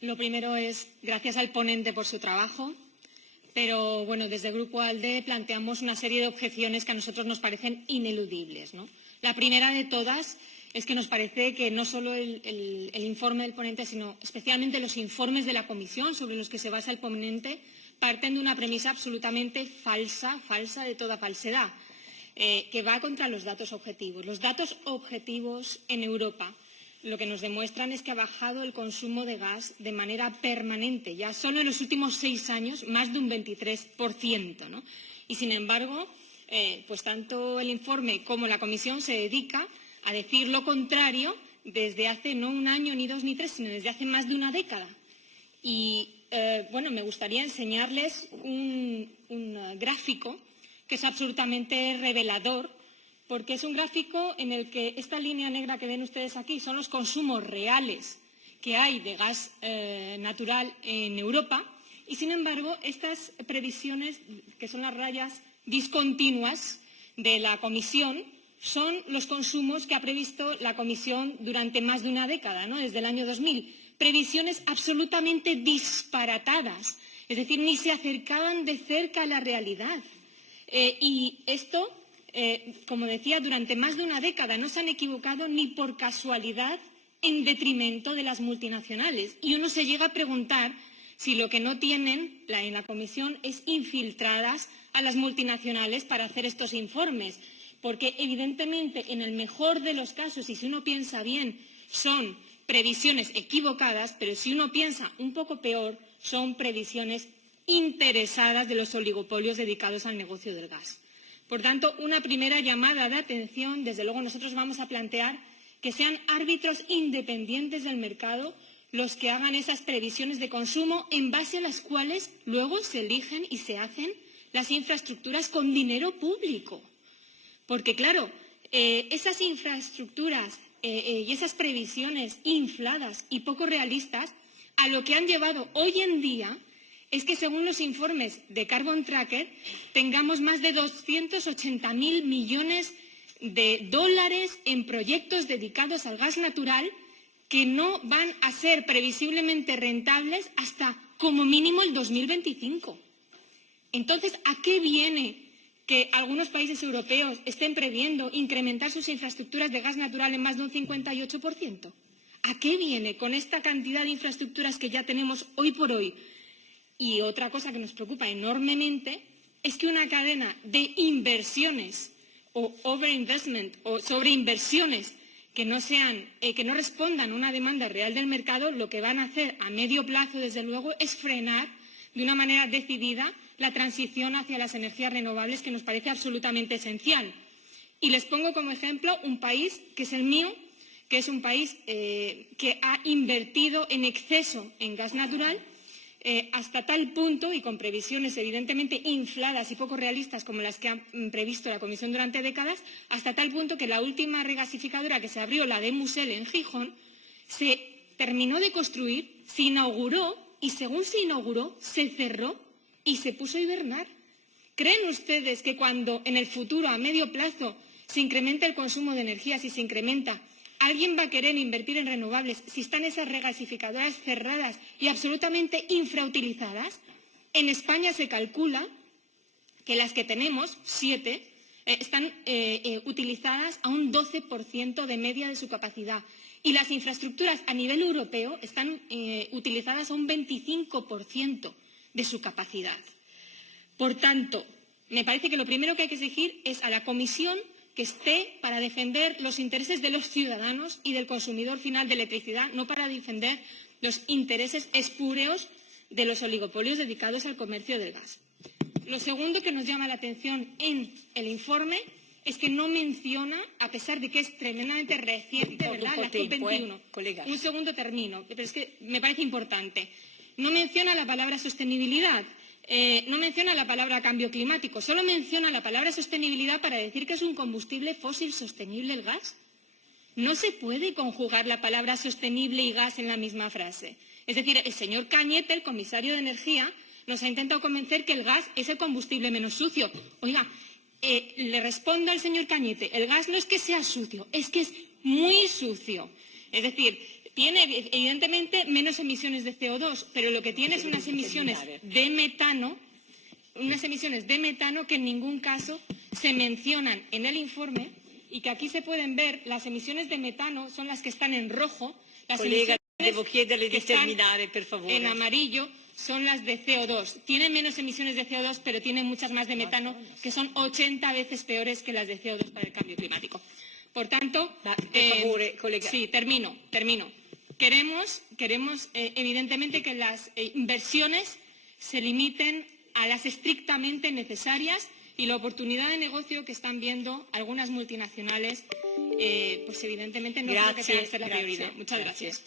Lo primero es gracias al ponente por su trabajo, pero bueno, desde el Grupo ALDE planteamos una serie de objeciones que a nosotros nos parecen ineludibles, ¿no? La primera de todas es que nos parece que no solo el informe del ponente, sino especialmente los informes de la Comisión sobre los que se basa el ponente, parten de una premisa absolutamente falsa de toda falsedad, que va contra los datos objetivos. Los datos objetivos en Europa lo que nos demuestran es que ha bajado el consumo de gas de manera permanente, ya solo en los últimos 6 años, más de un 23%, ¿no? Y, sin embargo, pues tanto el informe como la Comisión se dedica a decir lo contrario desde hace no un año, ni 2, ni 3, sino desde hace más de una década. Y, bueno, me gustaría enseñarles un gráfico que es absolutamente revelador, porque es un gráfico en el que esta línea negra que ven ustedes aquí son los consumos reales que hay de gas natural en Europa y, sin embargo, estas previsiones, que son las rayas discontinuas de la Comisión, son los consumos que ha previsto la Comisión durante más de una década, ¿no? Desde el año 2000. Previsiones absolutamente disparatadas, es decir, ni se acercaban de cerca a la realidad. Y esto, como decía, durante más de una década no se han equivocado ni por casualidad en detrimento de las multinacionales. Y uno se llega a preguntar si lo que no tienen en la Comisión es infiltradas a las multinacionales para hacer estos informes. Porque, evidentemente, en el mejor de los casos, y si uno piensa bien, son previsiones equivocadas, pero si uno piensa un poco peor, son previsiones interesadas de los oligopolios dedicados al negocio del gas. Por tanto, una primera llamada de atención, desde luego nosotros vamos a plantear que sean árbitros independientes del mercado los que hagan esas previsiones de consumo en base a las cuales luego se eligen y se hacen las infraestructuras con dinero público. Porque, claro, esas infraestructuras y esas previsiones infladas y poco realistas a lo que han llevado hoy en día es que, según los informes de Carbon Tracker, tengamos más de 280.000 millones de dólares en proyectos dedicados al gas natural que no van a ser previsiblemente rentables hasta, como mínimo, el 2025. Entonces, ¿a qué viene que algunos países europeos estén previendo incrementar sus infraestructuras de gas natural en más de un 58%? ¿A qué viene con esta cantidad de infraestructuras que ya tenemos hoy por hoy? Y otra cosa que nos preocupa enormemente es que una cadena de inversiones o overinvestment o sobreinversiones que no respondan a una demanda real del mercado, lo que van a hacer a medio plazo, desde luego, es frenar de una manera decidida la transición hacia las energías renovables, que nos parece absolutamente esencial. Y les pongo como ejemplo un país que es el mío, que es un país que ha invertido en exceso en gas natural, hasta tal punto, y con previsiones evidentemente infladas y poco realistas como las que ha previsto la Comisión durante décadas, hasta tal punto que la última regasificadora que se abrió, la de Musel en Gijón, se terminó de construir, se inauguró y, según se inauguró, se cerró y se puso a hibernar. ¿Creen ustedes que cuando en el futuro, a medio plazo, se incrementa el consumo de energía, si se incrementa, alguien va a querer invertir en renovables si están esas regasificadoras cerradas y absolutamente infrautilizadas? En España se calcula que las que tenemos, 7, están utilizadas a un 12% de media de su capacidad. Y las infraestructuras a nivel europeo están utilizadas a un 25% de su capacidad. Por tanto, me parece que lo primero que hay que exigir es a la Comisión que esté para defender los intereses de los ciudadanos y del consumidor final de electricidad, no para defender los intereses espúreos de los oligopolios dedicados al comercio del gas. Lo segundo que nos llama la atención en el informe es que no menciona, a pesar de que es tremendamente reciente, ¿verdad?, la COP21. Un segundo termino, pero es que me parece importante. No menciona la palabra sostenibilidad. No menciona la palabra cambio climático, solo menciona la palabra sostenibilidad para decir que es un combustible fósil sostenible el gas. No se puede conjugar la palabra sostenible y gas en la misma frase. Es decir, el señor Cañete, el comisario de Energía, nos ha intentado convencer que el gas es el combustible menos sucio. Oiga, le respondo al señor Cañete, el gas no es que sea sucio, es que es muy sucio. Es decir, Tiene, evidentemente, menos emisiones de CO2, pero lo que tiene es unas emisiones de metano, que en ningún caso se mencionan en el informe y que aquí se pueden ver. Las emisiones de metano son las que están en rojo, las emisiones que están en amarillo son las de CO2. Tienen menos emisiones de CO2, pero tienen muchas más de metano, que son 80 veces peores que las de CO2 para el cambio climático. Por tanto, sí, termino. Queremos evidentemente que las inversiones se limiten a las estrictamente necesarias y la oportunidad de negocio que están viendo algunas multinacionales, pues evidentemente no creo que tenga que ser la prioridad. Muchas gracias.